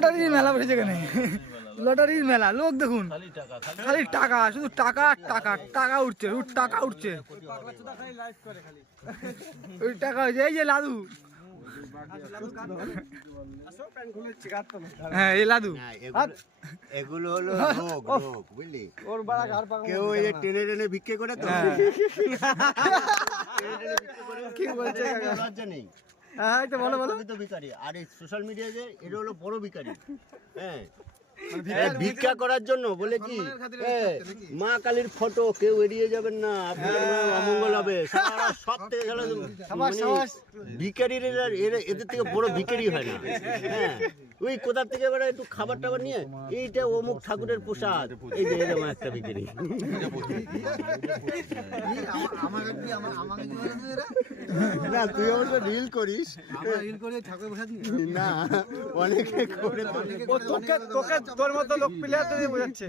লটারির মেলা বসেছে এখানে, লটারির মেলা। লোক দেখুন, খালি টাকা, শুধু টাকা টাকা টাকা উঠছে, টাকা উঠছে, ওই টাকা হচ্ছে। এই যে লাদু, হ্যাঁ এই লাদু, এগুলো হলো রোগ, বুঝলি? কেউ এই যে টেনে টেনে ভিক্ষে করে তো, কি বলছে লজ্জা নেই। হ্যাঁ তো বলো বলো। তো ভিখারি, আর এই সোশ্যাল মিডিয়ায় যে এটা হলো বড় ভিখারি। হ্যাঁ, ভিক্ষা করার জন্য বলে কি মা কালীর ফটো কেউ এড়িয়ে যাবেন না, আপনার অমঙ্গল হবে। সব থেকে ভিখারির এদের থেকে বড় ভিখারি হয় না। হ্যাঁ, ওই কোথা থেকে এবার একটু খাবার টাবার নিয়ে এইটা অমুক ঠাকুরের প্রসাদ, এই যে এরকম একটা ভিখারি। না তুই অবশ্য রিল করিস না, অনেকে করে তোর মতো লোক পেলে বোঝাচ্ছে।